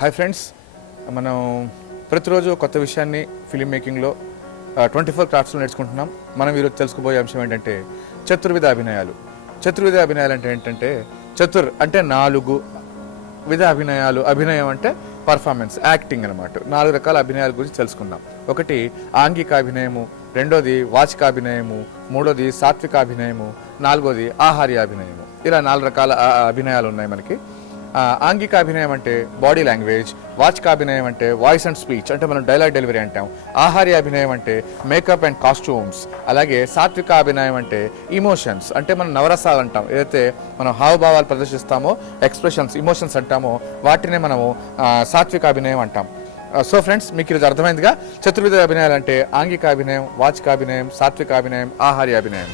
Hi friends, మనం ప్రతిరోజు కొత్త విషయాన్ని ఫిలిం మేకింగ్లో 24 క్రాఫ్ట్స్లో నేర్చుకుంటున్నాం. మనం ఈరోజు తెలుసుకోబోయే అంశం ఏంటంటే చతుర్విధ అభినయాలు. చతుర్విధ అభినయాలు అంటే ఏంటంటే చతుర్ అంటే 4 విధ అభినయాలు. అభినయం అంటే పర్ఫార్మెన్స్, యాక్టింగ్ అనమాట. 4 రకాల అభినయాల గురించి తెలుసుకుందాం. ఒకటి ఆంగిక అభినయము, రెండోది వాచిక అభినయము, మూడోది సాత్విక అభినయము, నాలుగోది ఆహార్య అభినయము. ఇలా 4 రకాల అభినయాలు ఉన్నాయి మనకి. ఆంగిక అభినయం అంటే బాడీ లాంగ్వేజ్, వాచిక అభినయం అంటే వాయిస్ అండ్ స్పీచ్ అంటే మనం డైలాగ్ డెలివరీ అంటాం, ఆహార్య అభినయం అంటే మేకప్ అండ్ కాస్ట్యూమ్స్, అలాగే సాత్విక అభినయం అంటే ఇమోషన్స్ అంటే మనం నవరసాలు అంటాం. ఏదైతే మనం హావభావాలు ప్రదర్శిస్తామో, ఎక్స్ప్రెషన్స్, ఇమోషన్స్ అంటామో వాటినే మనము సాత్విక అభినయం అంటాం. సో ఫ్రెండ్స్, మీకు ఈరోజు అర్థమైందిగా చతుర్విధ అభినయాలు అంటే ఆంగిక అభినయం, వాచిక అభినయం, సాత్విక అభినయం, ఆహార్య అభినయం.